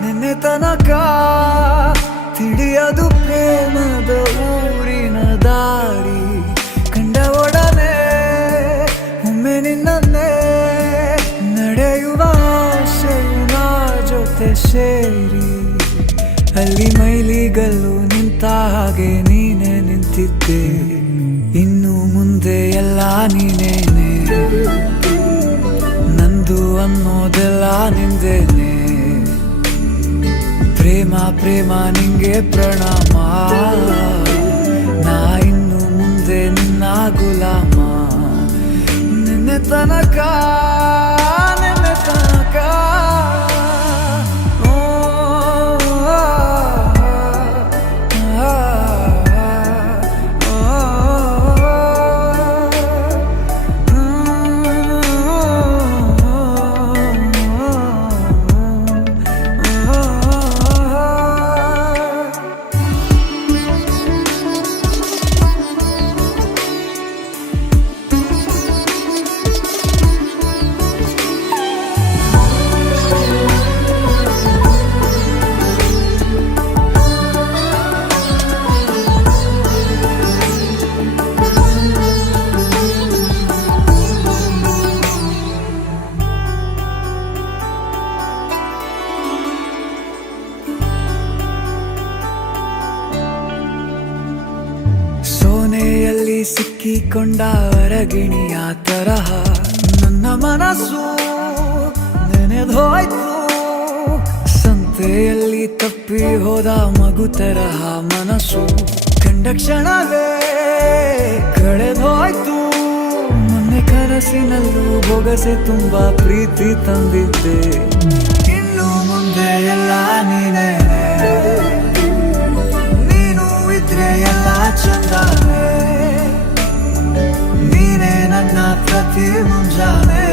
ನಿನ್ನೆ ತನಕ ತಿಳಿಯದು ಪ್ರೇಮದ ಊರಿನ ದಾರಿ. ಕಂಡ ಒಡನೆ ಒಮ್ಮೆ ನಿನ್ನೇ ನಡೆಯುವ ಆಸೆಯ ಜೊತೆ ಸೇರಿ, ಅಲ್ಲಿ ಮೈಲಿಗಲ್ಲು ನಿಂತ ಹಾಗೆ ನೀನೆ ನಿಂತಿದ್ದೆ. ಇನ್ನು ಮುಂದೆ ಎಲ್ಲ ನೀನೇನೆ, ನಂದು ಅನ್ನೋದೆಲ್ಲ ನಿಂದೇನೆ. ಪ್ರೇಮ ಪ್ರೇಮ ನಿಂಗೆ ಪ್ರಣಾಮ, ನಾ ಇನ್ನು ಮುಂದೆ ನಿನ್ನ ಗುಲಾಮ. ನಿನ್ನೆ ತನಕ ಸೋನೆಯಲ್ಲಿ ಸಿಕ್ಕಿಕೊಂಡ ಹೊರಗಿಣಿಯ ತರಹ ನನ್ನ ಮನಸ್ಸು ನೆನೆದೋಯ್ತು. ಸಂತೆಯಲ್ಲಿ ತಪ್ಪಿ ಹೋದ ಮಗು ತರಹ ಮನಸ್ಸು ಕಂಡ ಕ್ಷಣವೇ ಕಳೆದೋಯ್ತು. ಮೊನ್ನೆ ಕನಸಿನಲ್ಲೂ ಬೊಗಸೆ ತುಂಬಾ ಪ್ರೀತಿ ತಂದಿದ್ದೆ. ಇನ್ನು ಮುಂದೆ ಎಲ್ಲ ನೀನೇ, ನೀನು ಇದ್ರೆ ಎಲ್ಲ ಚಂದಾನೆ. ನೀನೇ ನನ್ನ ಪ್ರತಿ ಮುಂಜಾನೆ.